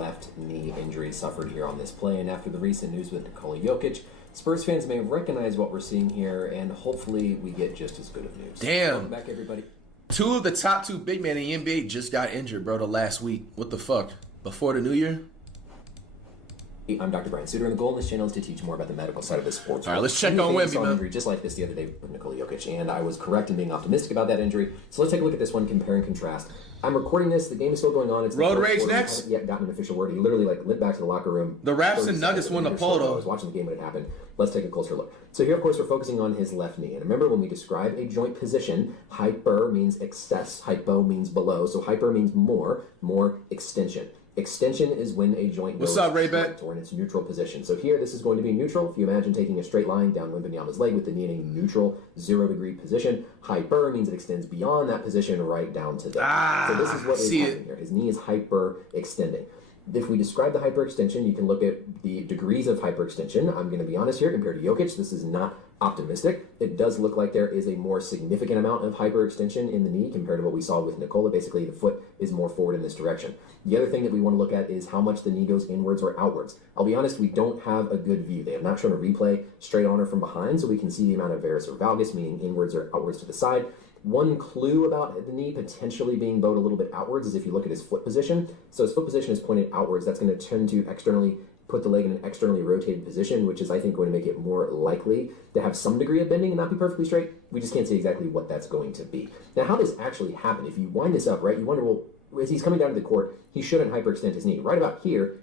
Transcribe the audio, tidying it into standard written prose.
left knee injury suffered here on this play, and after the recent news with Nikola Jokic, Spurs fans may recognize what we're seeing here, and hopefully we get just as good of news. Damn. Welcome back, everybody. Two of the top two big men in the NBA just got injured, bro, the last week. What the fuck? Before the new year? I'm Dr. Brian Suter, and the goal of this channel is to teach more about the medical side of the sports. All right, let's check on Wemby, man. Injury just like this the other day with Nikola Jokic, and I was correct in being optimistic about that injury. So let's take a look at this one, compare and contrast. I'm recording this. The game is still going on. It's Road rage quarter. next. I haven't yet gotten an official word. He literally limped back to the locker room. The Raps and Nuggets won the poll, though. I was watching the game when it happened. Let's take a closer look. So here, of course, we're focusing on his left knee. And remember, when we describe a joint position, hyper means excess, hypo means below. So hyper means more extension. Extension is when a joint goes straight or in its neutral position. So here, this is going to be neutral. If you imagine taking a straight line down Wembanyama's leg with the knee in a neutral 0-degree position, hyper means it extends beyond that position right down to there. So this is what is happening here. His knee is hyper extending. If we describe the hyperextension, you can look at the degrees of hyperextension. I'm going to be honest here, compared to Jokic, this is not optimistic. It does look like there is a more significant amount of hyperextension in the knee compared to what we saw with Nikola. Basically, the foot is more forward in this direction. The other thing that we want to look at is how much the knee goes inwards or outwards. I'll be honest, we don't have a good view. They have not shown a replay straight on or from behind, so we can see the amount of varus or valgus, meaning inwards or outwards to the side. One clue about the knee potentially being bowed a little bit outwards is if you look at his foot position. So his foot position is pointed outwards. That's going to tend to externally put the leg in an externally rotated position, which is, I think, going to make it more likely to have some degree of bending and not be perfectly straight. We just can't see exactly what that's going to be. Now, how does this actually happen? If you wind this up, right, you wonder, well, as he's coming down to the court, he shouldn't hyperextend his knee. Right about here,